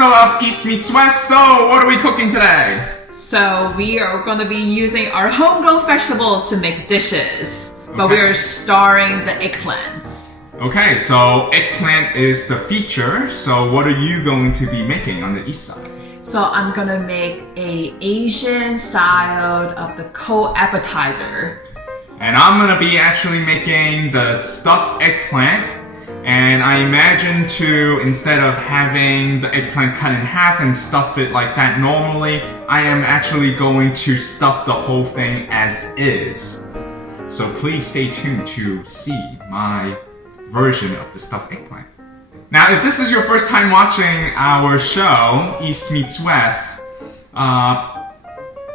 episode of East Meets West. So, what are we cooking today? So, we are going to be using our homegrown vegetables to make dishes. But we are starring the eggplants. Okay, so eggplant is the feature. So, what are you going to be making on the east side? So, I'm going to make a Asian style of the cold appetizer. And I'm going to be actually making the stuffed eggplant. And I imagine to, instead of having the eggplant cut in half and stuff it like that normally, I am actually going to stuff the whole thing as is. So please stay tuned to see my version of the stuffed eggplant. Now, if this is your first time watching our show, East Meets West,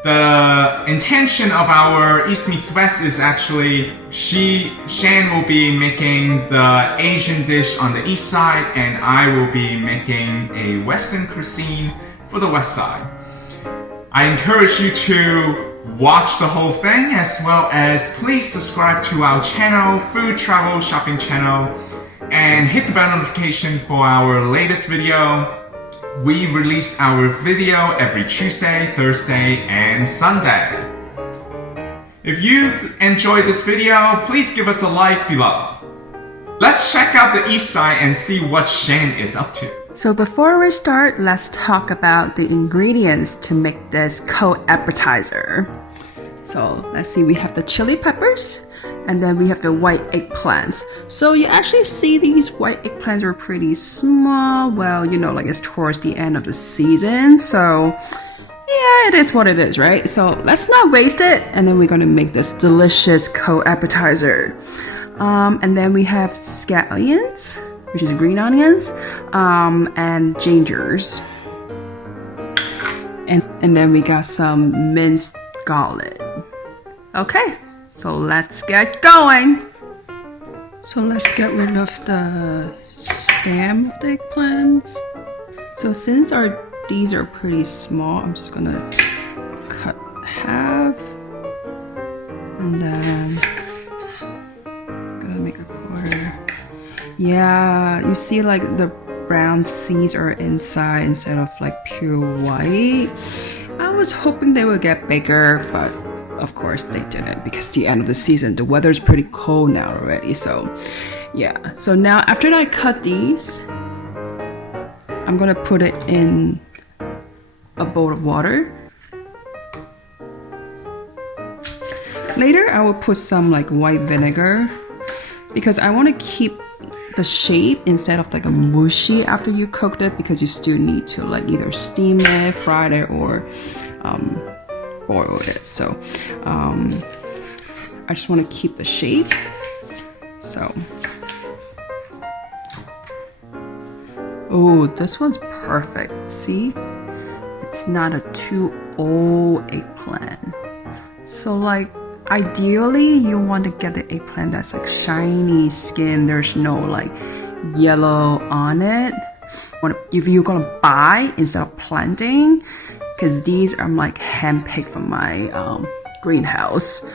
the intention of our East Meets West is actually Shan will be making the Asian dish on the east side and I will be making a Western cuisine for the west side. I encourage you to watch the whole thing as well as please subscribe to our channel, Food Travel Shopping channel, and hit the bell notification for our latest video. We release our video every Tuesday, Thursday, and Sunday. If you enjoyed this video, please give us a like below. Let's check out the east side and see what Shan is up to. So before we start, let's talk about the ingredients to make this cold appetizer. So let's see, we have the chili peppers, and then we have the white eggplants. So you actually see these white eggplants are pretty small. Well, you know, like it's towards the end of the season. So yeah, it is what it is, right? So let's not waste it. And then we're gonna make this delicious cold appetizer. And then we have scallions, which is green onions, and gingers. And then we got some minced garlic. Okay. So let's get going. So let's get rid of the stem of the eggplants. So since these are pretty small, I'm just gonna cut half. And then I'm gonna make a quarter. Yeah, you see like the brown seeds are inside instead of like pure white. I was hoping they would get bigger, but of course they didn't because the end of the season, the weather's pretty cold now already. So yeah, so now after I cut these, I'm gonna put it in a bowl of water. Later I will put some like white vinegar because I want to keep the shape instead of like a mushy after you cooked it, because you still need to like either steam it, fry it, or boil it. So I just want to keep the shape. So oh, this one's perfect. See, it's not a too old eggplant. So like ideally you want to get the eggplant that's like shiny skin, there's no like yellow on it. If you're gonna buy instead of planting, because these are like handpicked from my greenhouse.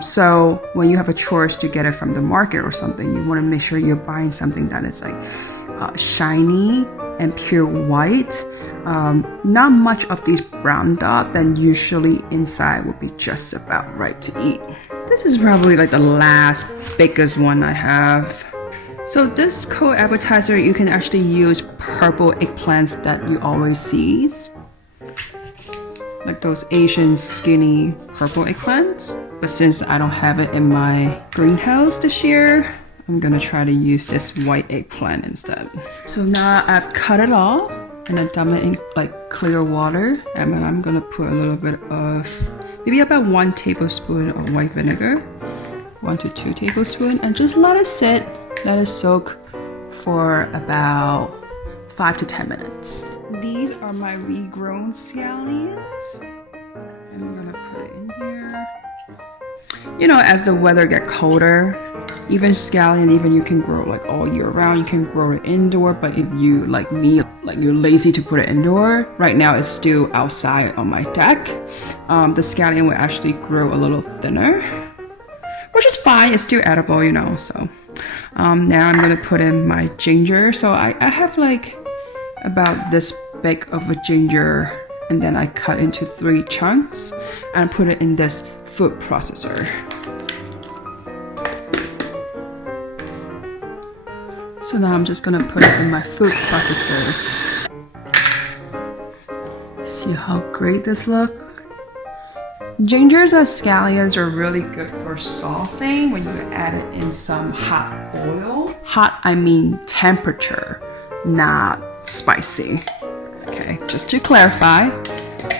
So when you have a choice to get it from the market or something, you want to make sure you're buying something that is like shiny and pure white. Not much of these brown dots, then usually inside will be just about right to eat. This is probably like the last biggest one I have. So this cold appetizer, you can actually use purple eggplants that you always see. Like those Asian skinny purple eggplants. But since I don't have it in my greenhouse this year, I'm gonna try to use this white eggplant instead. So now I've cut it all and I dump it in like clear water, and then I'm gonna put a little bit of, maybe about 1 tablespoon of white vinegar, 1 to 2 tablespoons, and just let it sit, let it soak for about 5 to 10 minutes. These are my regrown scallions, and I'm gonna put it in here. You know, as the weather get colder, even scallion, even you can grow like all year round. You can grow it indoor, but if you like me, like you're lazy to put it indoor, right now it's still outside on my deck. The scallion will actually grow a little thinner, which is fine. It's still edible, you know. So now I'm gonna put in my ginger. So I have like about this big of a ginger, and then I cut into 3 chunks and put it in this food processor. So now I'm just gonna put it in my food processor. See how great this looks? Gingers and scallions are really good for saucing when you add it in some hot oil. Hot, I mean temperature, not spicy. Okay, just to clarify,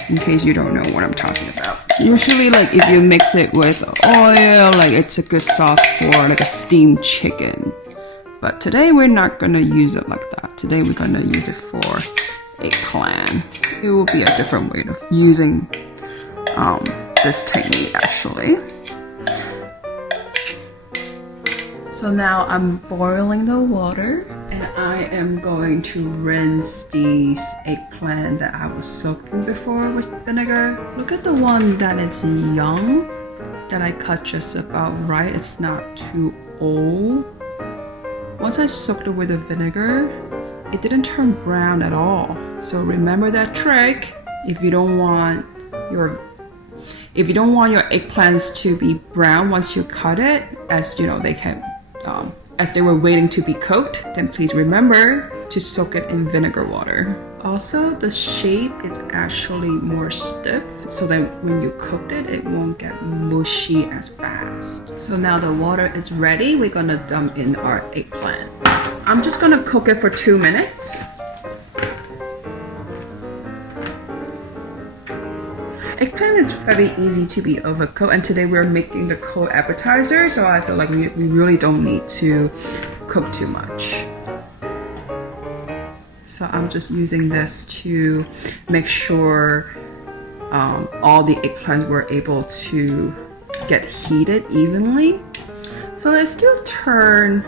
in case you don't know what I'm talking about. Usually, like if you mix it with oil, like it's a good sauce for like a steamed chicken. But today we're not gonna use it like that. Today we're gonna use it for eggplant. It will be a different way of using this technique actually. So now I'm boiling the water and I am going to rinse these eggplant that I was soaking before with vinegar. Look at the one that is young, that I cut just about right. It's not too old. Once I soaked it with the vinegar, it didn't turn brown at all. So remember that trick. If you don't want your eggplants to be brown once you cut it, as you know as they were waiting to be cooked, then please remember to soak it in vinegar water. Also, the shape is actually more stiff, so that when you cooked it, it won't get mushy as fast. So now the water is ready, we're gonna dump in our eggplant. I'm just gonna cook it for 2 minutes. Eggplant is very easy to be overcooked, and today we're making the cold appetizer, so I feel like we really don't need to cook too much. So I'm just using this to make sure all the eggplants were able to get heated evenly. So it still turned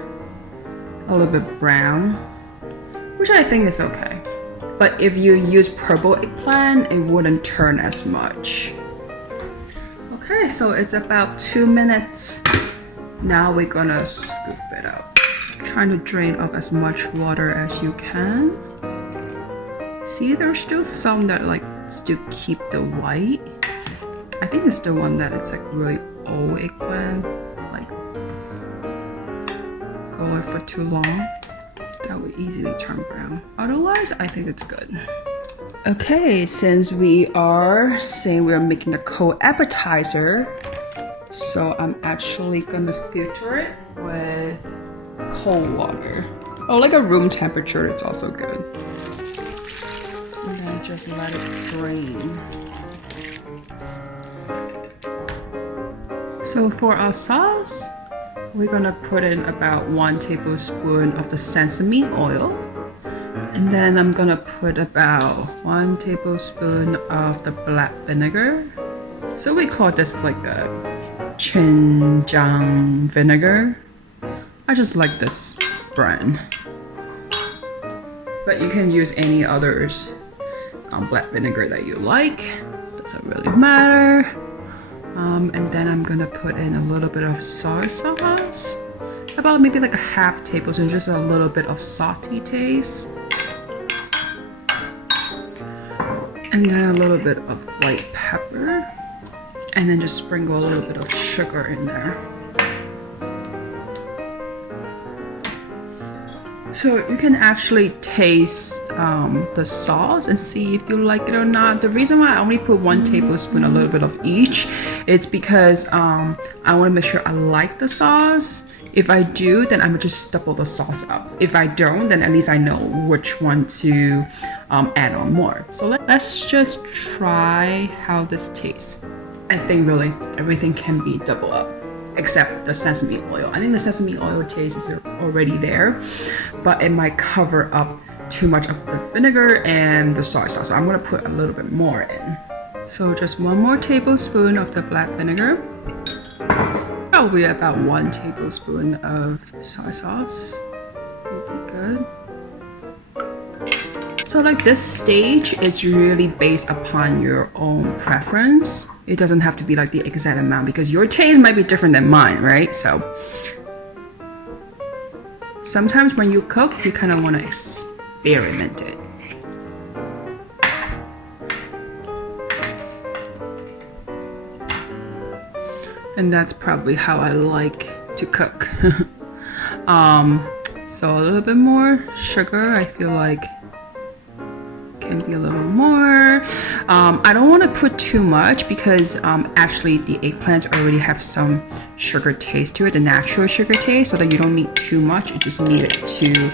a little bit brown, which I think is okay. But if you use purple eggplant, it wouldn't turn as much. Okay, so it's about 2 minutes. Now we're gonna scoop it out. Trying to drain off as much water as you can. See, there's still some that like still keep the white. I think it's the one that it's like really old eggplant, like go on for too long. That would easily turn brown. Otherwise, I think it's good. Okay, since we are saying we're making a cold appetizer, so I'm actually gonna filter it with cold water. Oh, like a room temperature, it's also good. And then just let it drain. So for our sauce, we're gonna put in about 1 tablespoon of the sesame oil. And then I'm gonna put about 1 tablespoon of the black vinegar. So we call this like a Chinjang vinegar. I just like this brand. But you can use any others black vinegar that you like. Doesn't really matter. And then I'm gonna put in a little bit of soy sauce, about maybe like a half tablespoon, just a little bit of salty taste. And then a little bit of white pepper, and then just sprinkle a little bit of sugar in there. So you can actually taste the sauce and see if you like it or not. The reason why I only put 1 tablespoon, a little bit of each, it's because I want to make sure I like the sauce. If I do, then I'm gonna just double the sauce up. If I don't, then at least I know which one to add on more. So let's just try how this tastes. I think really everything can be double up, except the sesame oil. I think the sesame oil taste is already there, but it might cover up too much of the vinegar and the soy sauce. So I'm gonna put a little bit more in. So just 1 more tablespoon of the black vinegar. Probably about 1 tablespoon of soy sauce would be good. So like this stage is really based upon your own preference. It doesn't have to be like the exact amount because your taste might be different than mine, right? So sometimes when you cook, you kind of want to experiment it. And that's probably how I like to cook. So a little bit more sugar, I feel like can be a little more. I don't want to put too much because actually the eggplants already have some sugar taste to it, the natural sugar taste, so that you don't need too much. You just need it to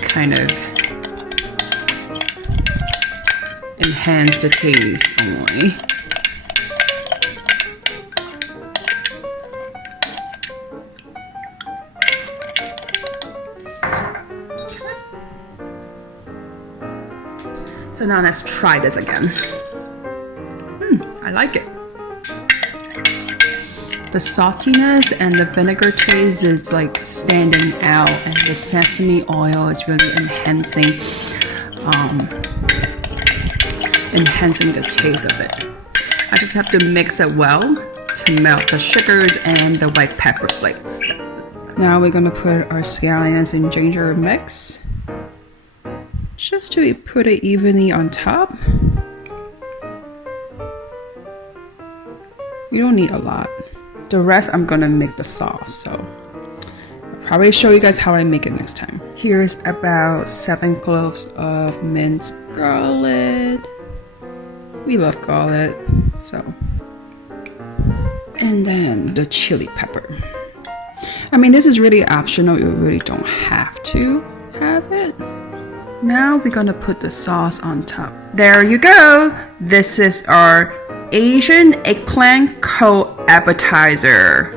kind of enhance the taste only. So now let's try this again. I like it. The saltiness and the vinegar taste is like standing out, and the sesame oil is really enhancing the taste of it. I just have to mix it well to melt the sugars and the white pepper flakes. Now we're gonna put our scallions and ginger mix. Just to put it evenly on top. You don't need a lot. The rest I'm gonna make the sauce, so I'll probably show you guys how I make it next time. Here's about 7 cloves of minced garlic. We love garlic, so. And then the chili pepper. I mean, this is really optional. You really don't have to have it. Now we're gonna put the sauce on top. There you go. This is our Asian eggplant appetizer.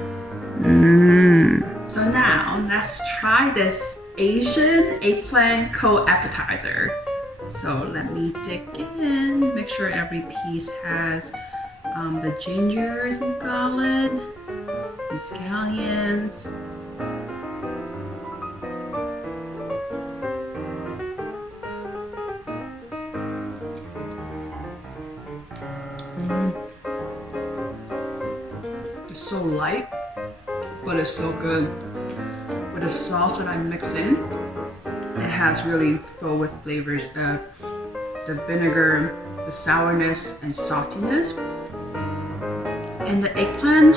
So now let's try this Asian eggplant appetizer. So let me dig in. Make sure every piece has the gingers and garlic and scallions. It's so light, but it's so good. With the sauce that I mix in, it has really full with flavors of the vinegar, the sourness, and saltiness. And the eggplant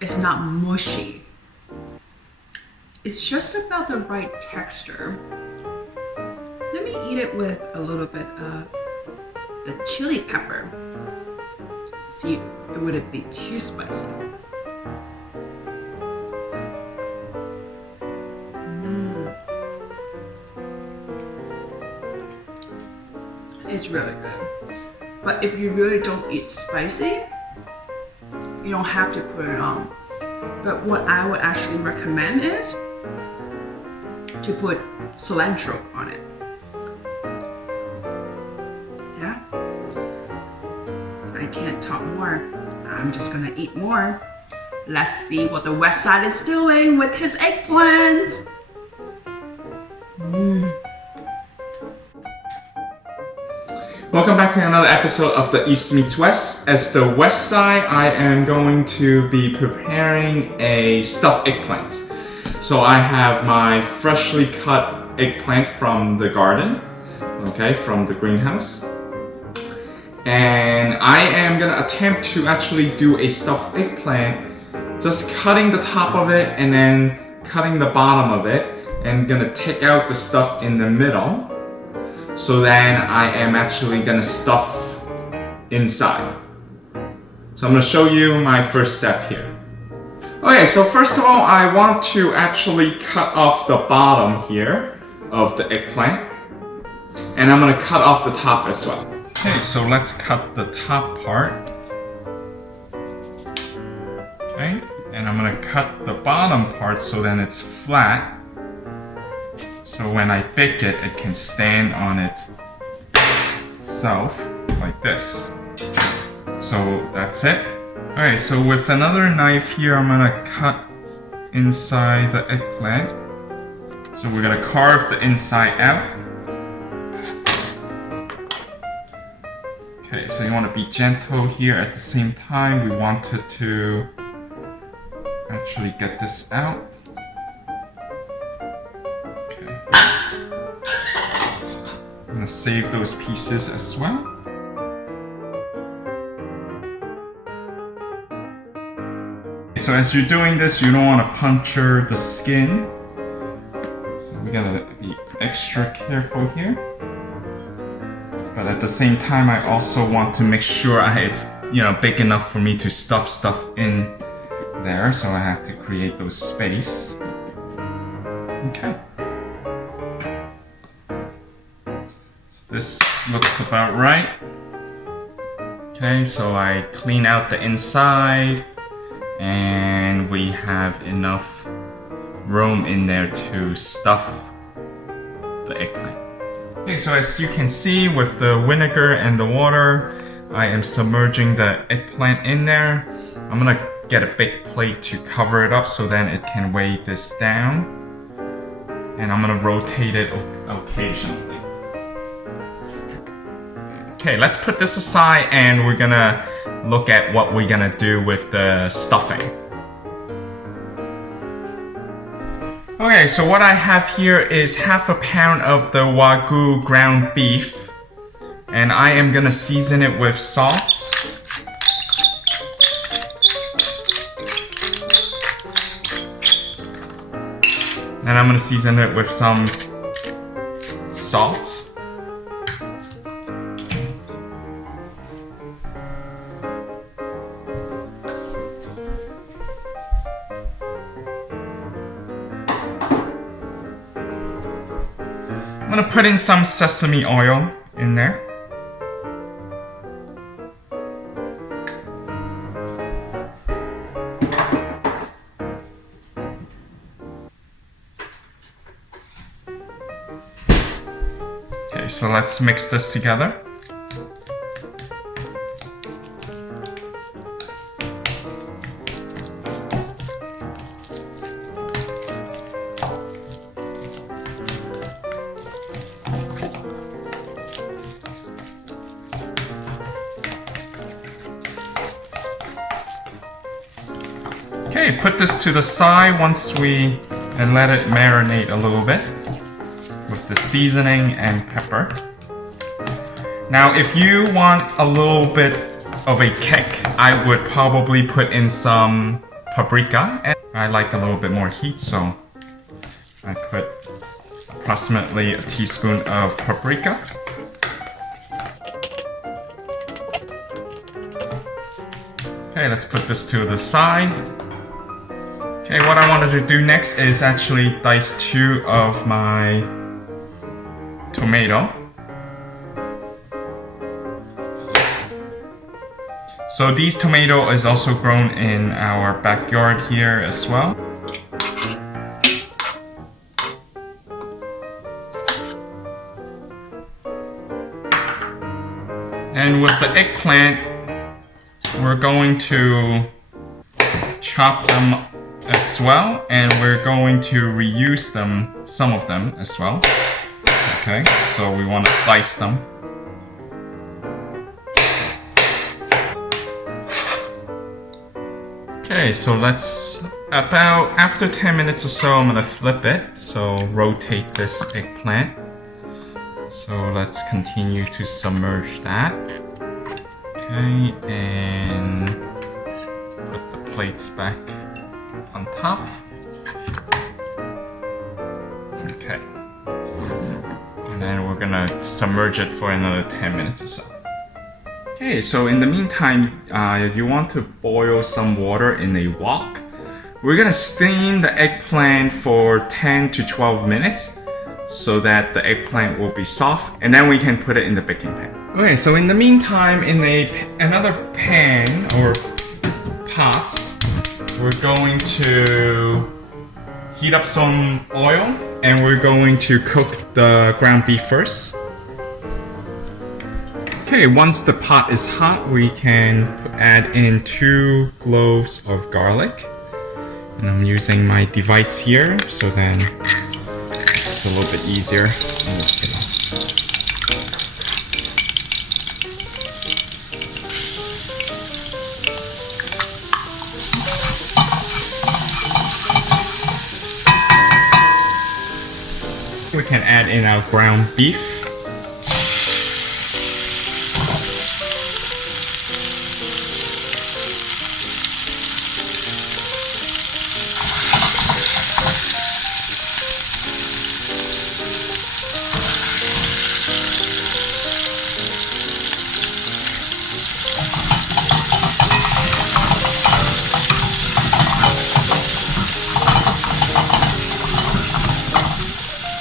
is not mushy. It's just about the right texture. Let me eat it with a little bit of the chili pepper. See, would it be too spicy? It's really good. But if you really don't eat spicy, you don't have to put it on. But what I would actually recommend is to put cilantro on it. Yeah. I can't talk more. I'm just gonna eat more. Let's see what the West Side is doing with his eggplant. Welcome back to another episode of the East Meets West. As the West Side, I am going to be preparing a stuffed eggplant. So I have my freshly cut eggplant from the garden, okay, from the greenhouse. And I am gonna attempt to actually do a stuffed eggplant, just cutting the top of it and then cutting the bottom of it, and gonna take out the stuff in the middle. So then I am actually gonna stuff inside. So I'm gonna show you my first step here. Okay, so first of all, I want to actually cut off the bottom here of the eggplant. And I'm gonna cut off the top as well. Okay, so let's cut the top part. Okay, and I'm gonna cut the bottom part so then it's flat. So when I bake it, it can stand on itself like this. So that's it. Okay, so with another knife here, I'm gonna cut inside the eggplant. So we're gonna carve the inside out. Okay, so you want to be gentle here. At the same time, we wanted to actually get this out. Okay. I'm gonna save those pieces as well. so as you're doing this, you don't want to puncture the skin. So we gotta be extra careful here. But at the same time, I also want to make sure it's, you know, big enough for me to stuff stuff in there. So I have to create those space. Okay. So this looks about right. Okay, so I clean out the inside and we have enough room in there to stuff the eggplant. Okay, so as you can see with the vinegar and the water, I am submerging the eggplant in there. I'm gonna get a big plate to cover it up so then it can weigh this down. And I'm gonna rotate it occasionally. Okay, let's put this aside and we're gonna look at what we're gonna do with the stuffing. Okay, so what I have here is half a pound of the Wagyu ground beef, and I am gonna season it with salt. And I'm gonna season it with some salt. I'm gonna put in some sesame oil in there. Okay, so let's mix this together. Okay, put this to the side and let it marinate a little bit with the seasoning and pepper. Now, if you want a little bit of a kick, I would probably put in some paprika. And I like a little bit more heat, so I put approximately a teaspoon of paprika. Okay, let's put this to the side. Okay, what I wanted to do next is actually dice 2 of my tomato. So these tomato is also grown in our backyard here as well. And with the eggplant, we're going to chop them as well, and we're going to reuse them, some of them as well. Okay, so we want to dice them. Okay, so let's, about after 10 minutes or so, I'm gonna flip it, so rotate this eggplant. So let's continue to submerge that. Okay, and put the plates back on top. Okay. And then we're gonna submerge it for another 10 minutes or so. Okay, so in the meantime, you want to boil some water in a wok. We're gonna steam the eggplant for 10 to 12 minutes so that the eggplant will be soft, and then we can put it in the baking pan. Okay, so in the meantime, in another pan or pots, we're going to heat up some oil and we're going to cook the ground beef first. Okay, once the pot is hot, we can add in 2 cloves of garlic. And I'm using my device here, so then it's a little bit easier in this case. We can add in our ground beef.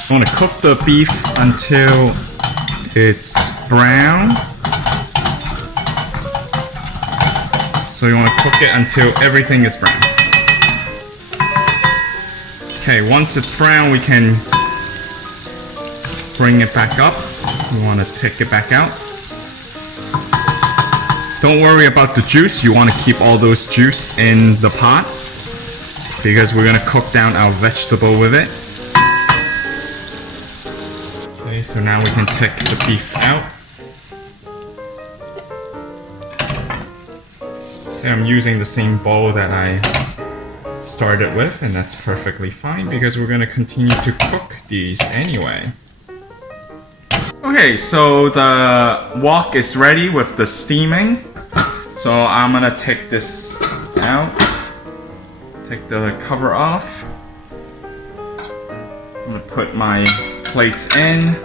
I want to cook the beef until it's brown. So you want to cook it until everything is brown. Okay, once it's brown, we can bring it back up. We want to take it back out. Don't worry about the juice. You want to keep all those juice in the pot because we're going to cook down our vegetable with it. Okay, so now we can take the beef out. Okay, I'm using the same bowl that I started with, and that's perfectly fine because we're going to continue to cook these anyway. Okay, so the wok is ready with the steaming. So I'm gonna take this out, take the cover off. I'm gonna put my plates in.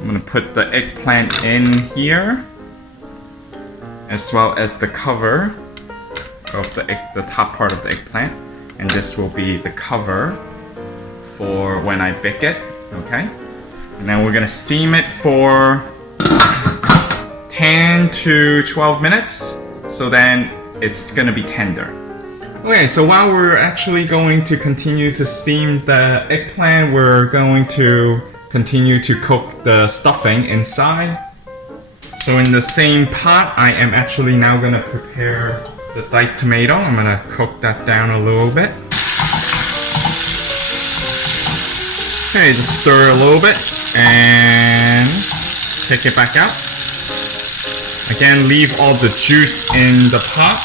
I'm gonna put the eggplant in here, as well as the cover of the top part of the eggplant. And this will be the cover for when I bake it, okay? And then we're gonna steam it for 10 to 12 minutes, so then it's gonna be tender. Okay, so while we're actually going to continue to steam the eggplant, we're going to continue to cook the stuffing inside. So in the same pot, I am actually now gonna prepare the diced tomato. I'm gonna cook that down a little bit. Okay, just stir a little bit and take it back out. Again, leave all the juice in the pot.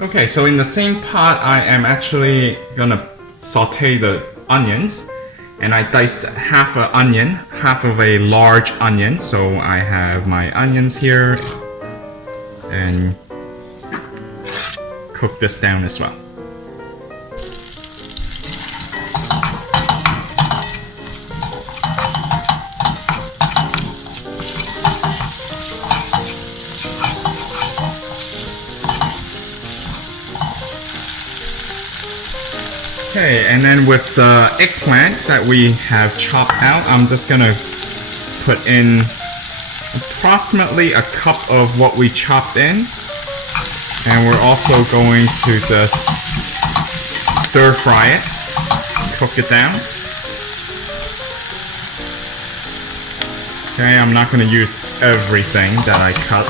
Okay, so in the same pot, I am actually gonna saute the onions. And I diced half an onion, half of a large onion. So I have my onions here and cook this down as well. Okay, and then with the eggplant that we have chopped out, I'm just gonna put in approximately a cup of what we chopped in. And we're also going to just stir fry it, cook it down. Okay, I'm not gonna use everything that I cut.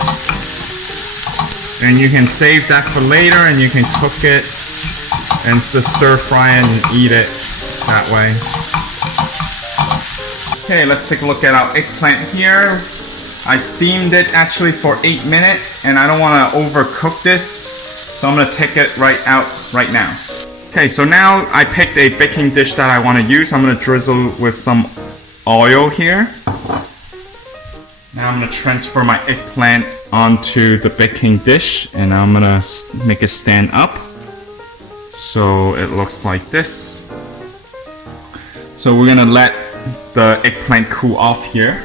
And you can save that for later and you can cook it and just stir fry and eat it that way. Okay, let's take a look at our eggplant here. I steamed it actually for 8 minutes and I don't want to overcook this, so I'm going to take it right out right now. Okay, so now I picked a baking dish that I want to use. I'm going to drizzle with some oil here. Now I'm going to transfer my eggplant onto the baking dish and I'm going to make it stand up. So it looks like this. So we're gonna let the eggplant cool off here.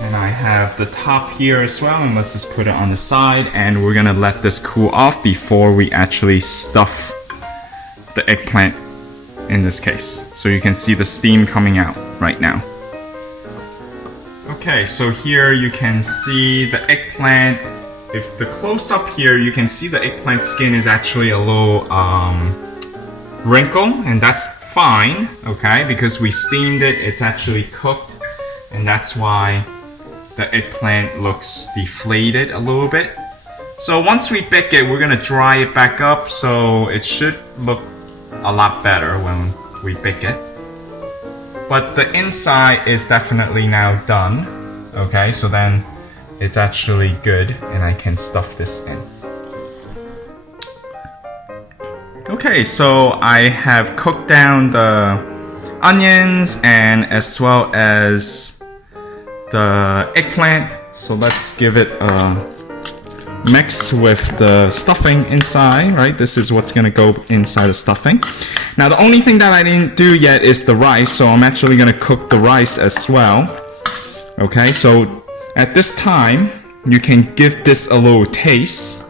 And I have the top here as well, and let's just put it on the side and we're gonna let this cool off before we actually stuff the eggplant in this case. So you can see the steam coming out right now. Okay, so here you can see the eggplant. If the close-up here, you can see the eggplant skin is actually a little wrinkle, and that's fine, okay, because we steamed it, it's actually cooked, and that's why the eggplant looks deflated a little bit. So once we bake it, we're gonna dry it back up, so it should look a lot better when we bake it. But the inside is definitely now done, okay, so then it's actually good and I can stuff this in. Okay, so I have cooked down the onions and as well as the eggplant. So let's give it a mix with the stuffing inside, right? This is what's gonna go inside the stuffing. Now the only thing that I didn't do yet is the rice, so I'm actually gonna cook the rice as well. Okay, so at this time, you can give this a little taste.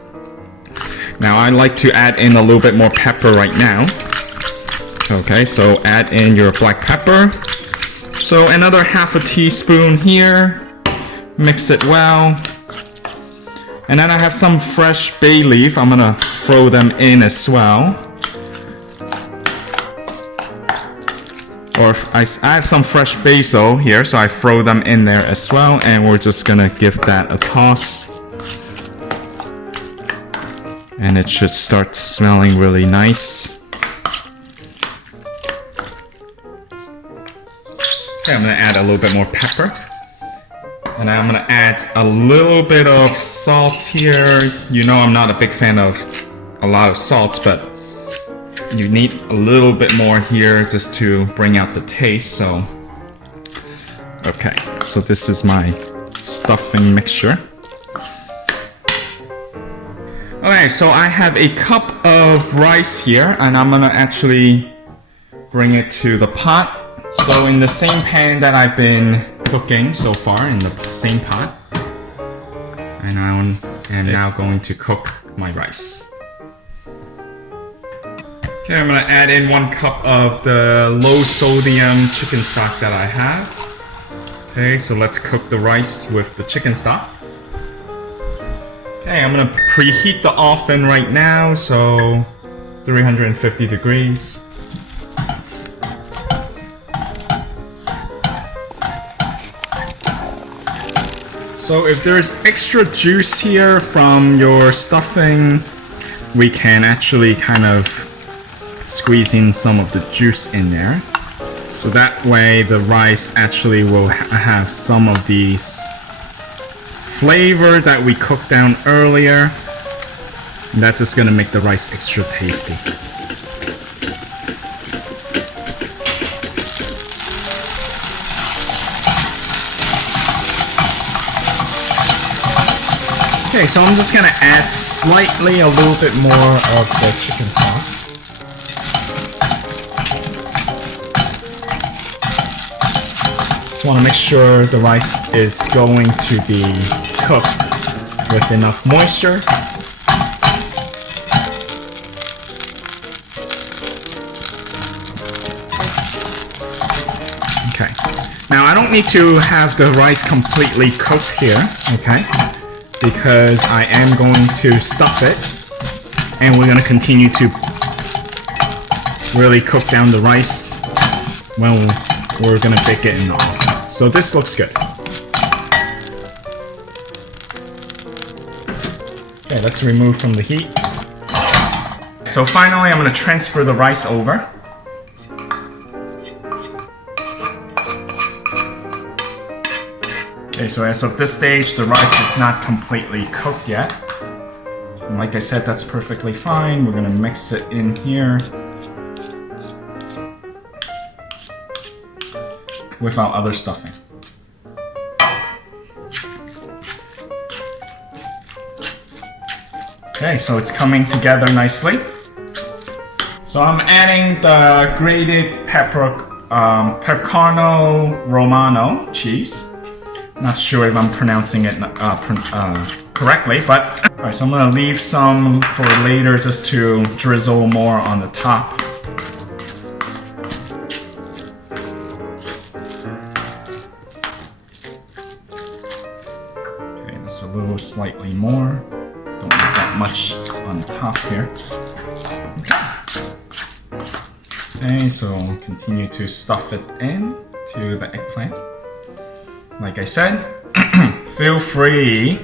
Now I like to add in a little bit more pepper right now. Okay, so add in your black pepper. So another half a teaspoon here. Mix it well. And then I have some fresh bay leaf. I'm gonna throw them in as well. Or I have some fresh basil here, so I throw them in there as well. And we're just gonna give that a toss. And it should start smelling really nice. Okay, I'm gonna add a little bit more pepper. And I'm gonna add a little bit of salt here. You know I'm not a big fan of a lot of salt, but you need a little bit more here just to bring out the taste. So, okay, so this is my stuffing mixture. Okay, so I have a cup of rice here, and I'm gonna actually bring it to the pot. So in the same pan that I've been cooking so far, in the same pot, and I am now going to cook my rice. Okay, I'm gonna add in 1 cup of the low sodium chicken stock that I have. Okay, so let's cook the rice with the chicken stock. Okay, I'm gonna preheat the oven right now, so 350 degrees. So if there's extra juice here from your stuffing, we can actually kind of squeeze in some of the juice in there. So that way the rice actually will have some of these flavor that we cooked down earlier. And that's just gonna make the rice extra tasty. Okay, so I'm just gonna add slightly a little bit more of the chicken stock. Just want to make sure the rice is going to be cooked with enough moisture. Okay, now I don't need to have the rice completely cooked here, okay? Because I am going to stuff it, and we're going to continue to really cook down the rice when we're going to bake it in the oven. So this looks good. Okay, let's remove from the heat. So finally, I'm going to transfer the rice over. Okay, so as of this stage, the rice is not completely cooked yet. And like I said, that's perfectly fine. We're gonna mix it in here with our other stuffing. Okay, so it's coming together nicely. So I'm adding the grated pecorino romano cheese. Not sure if I'm pronouncing it correctly, but alright, so I'm gonna leave some for later just to drizzle more on the top. Okay, just a little slightly more. Don't need that much on the top here. Okay, so continue to stuff it in to the eggplant. Like I said, feel free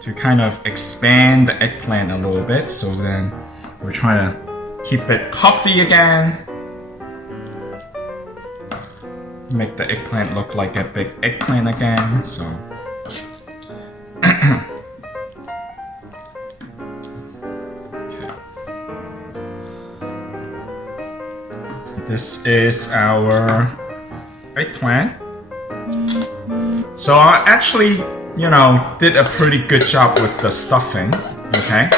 to kind of expand the eggplant a little bit. So then we're trying to keep it puffy again. Make the eggplant look like a big eggplant again. So okay. This is our eggplant. So actually, you know, did a pretty good job with the stuffing, okay?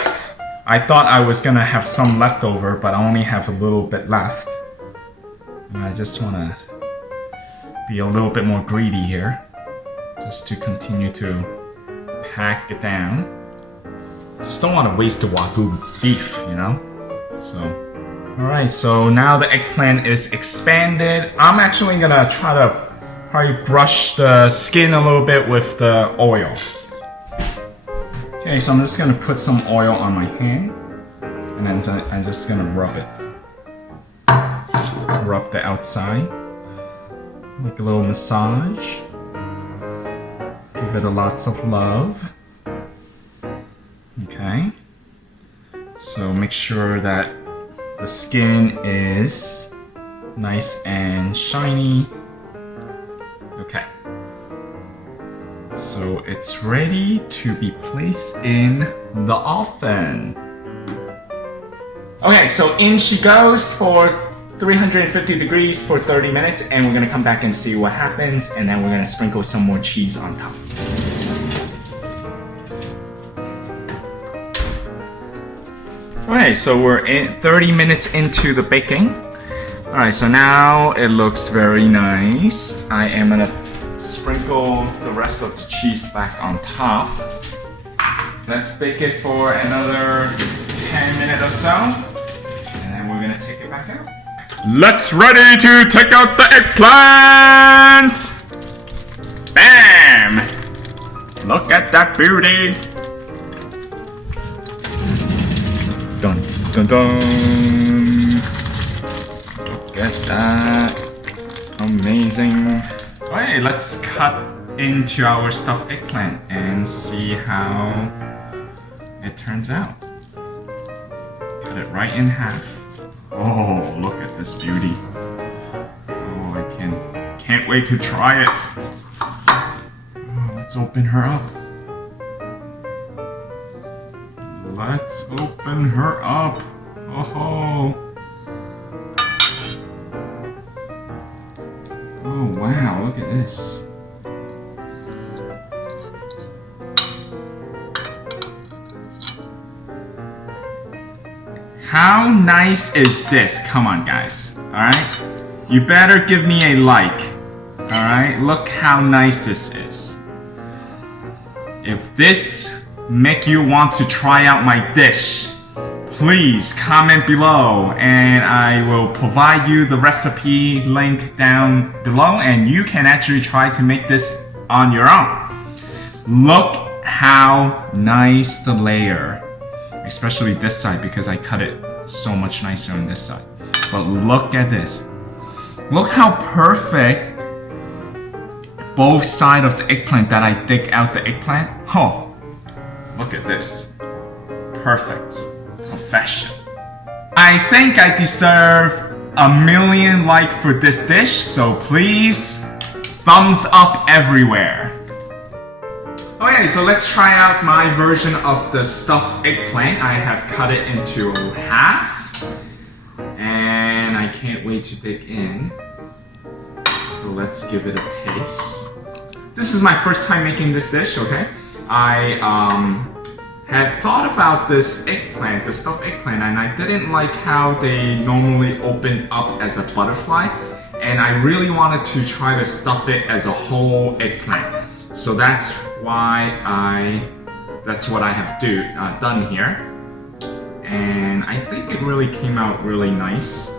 I thought I was gonna have some left over, but I only have a little bit left. And I just wanna be a little bit more greedy here, just to continue to pack it down. Just don't want to waste the Wagyu beef, you know? So, alright, so now the eggplant is expanded. I'm actually gonna try to probably brush the skin a little bit with the oil. Okay, so I'm just gonna put some oil on my hand, and then I'm just gonna rub it. Rub the outside, like a little massage. Give it lots of love. Okay, so make sure that the skin is nice and shiny. Okay, so it's ready to be placed in the oven. Okay, so in she goes for 350 degrees for 30 minutes, and we're gonna come back and see what happens, and then we're gonna sprinkle some more cheese on top. Okay, so we're 30 minutes into the baking. Alright, so now it looks very nice. I am gonna sprinkle the rest of the cheese back on top. Let's bake it for another 10 minutes or so, and then we're gonna take it back out. Let's ready to take out the eggplant! Bam! Look at that beauty! Dun dun dun! Look at that! Amazing! Okay, let's cut into our stuffed eggplant and see how it turns out. Cut it right in half. Oh, look at this beauty. Oh, I can't wait to try it. Oh, let's open her up. Let's open her up. Oh. Oh, wow, look at this. How nice is this? Come on, guys. Alright? You better give me a like. Alright? Look how nice this is. If this make you want to try out my dish, please comment below and I will provide you the recipe link down below, and you can actually try to make this on your own. Look how nice the layer, especially this side because I cut it so much nicer on this side. But look at this. Look how perfect both sides of the eggplant that I dig out the eggplant. Oh, look at this. Perfect. Perfection. I think I deserve 1,000,000 likes for this dish, so please, thumbs up everywhere. Okay, so let's try out my version of the stuffed eggplant. I have cut it into half, and I can't wait to dig in. So let's give it a taste. This is my first time making this dish, okay? I had thought about this eggplant, the stuffed eggplant, and I didn't like how they normally open up as a butterfly, and I really wanted to try to stuff it as a whole eggplant. So that's why that's what I have done here, and I think it really came out really nice.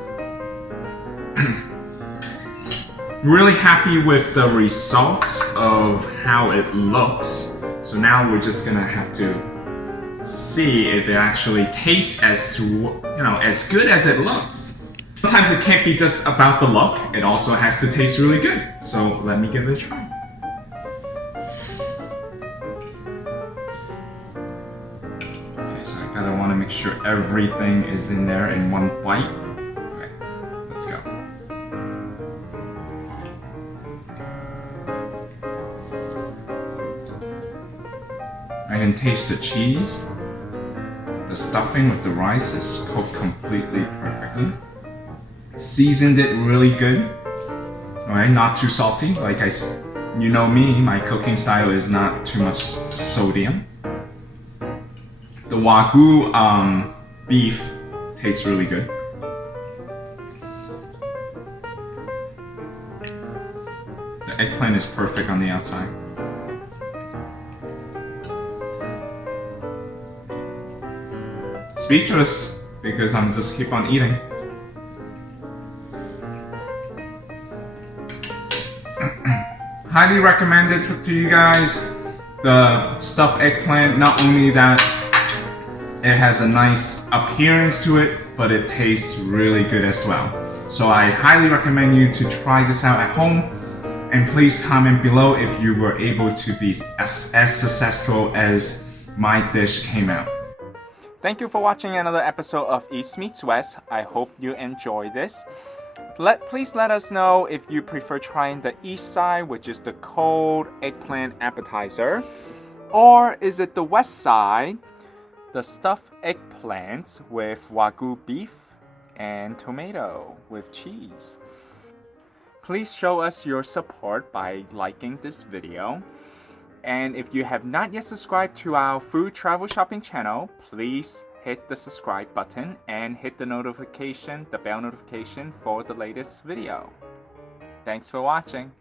Really happy with the results of how it looks. So now we're just gonna have to see if it actually tastes as as good as it looks. Sometimes it can't be just about the look, it also has to taste really good. So let me give it a try. Okay, so I want to make sure everything is in there in one bite. Okay, let's go. I can taste the cheese. The stuffing with the rice is cooked completely perfectly. Seasoned it really good. Alright, not too salty, like I You know me, my cooking style is not too much sodium. The Wagyu beef tastes really good. The eggplant is perfect on the outside. Speechless because I'm just keep on eating. Highly recommend it to you guys. The stuffed eggplant, not only that it has a nice appearance to it, but it tastes really good as well. So I highly recommend you to try this out at home, and please comment below if you were able to be as successful as my dish came out. Thank you for watching another episode of East Meets West. I hope you enjoy this. Please let us know if you prefer trying the east side, which is the cold eggplant appetizer, or is it the west side, the stuffed eggplants with Wagyu beef and tomato with cheese. Please show us your support by liking this video. And if you have not yet subscribed to our food travel shopping channel, please hit the subscribe button and hit the bell notification for the latest video. Thanks for watching.